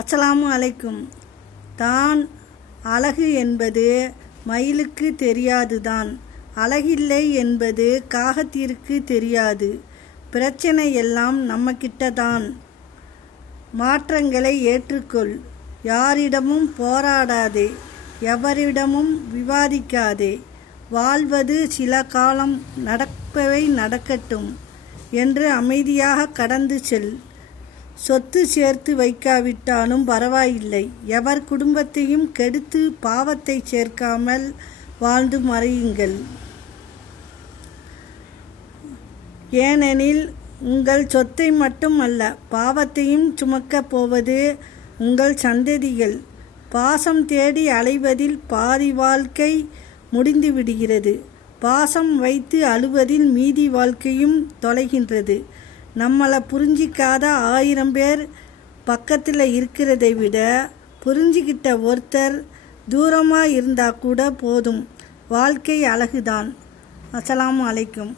அஸ்ஸலாமு அலைக்கும். தான் அழகு என்பது மயிலுக்கு தெரியாதுதான், அழகில்லை என்பது காகத்திற்கு தெரியாது. பிரச்சனை எல்லாம் நம்மக்கிட்ட தான். மாற்றங்களை ஏற்றுக்கொள். யாரிடமும் போராடாதே, எவரிடமும் விவாதிக்காதே. வாழ்வது சில காலம், நடப்பவை நடக்கட்டும் என்று அமைதியாக கடந்து செல். சொத்து சேர்த்து வைக்காவிட்டாலும் பரவாயில்லை, எவர் குடும்பத்தையும் கெடுத்து பாவத்தை சேர்க்காமல் வாழ்ந்து மறையுங்கள். ஏனெனில் உங்கள் சொத்தை மட்டும் அல்ல, பாவத்தையும் சுமக்கப் போவது உங்கள் சந்ததிகள். பாசம் தேடி அலைவதில் பாதி வாழ்க்கை முடிந்து விடுகிறது. பாசம் வைத்து அழுவதில் மீதி வாழ்க்கையும் தொலைகின்றது. நம்மளை புரிஞ்சிக்காத 1000 பேர் பக்கத்தில் இருக்கிறதை விட புரிஞ்சிக்கிட்ட ஒருத்தர் தூரமாக இருந்தால் கூட போதும். வாழ்க்கை அழகுதான். அஸ்ஸலாமு அலைக்கும்.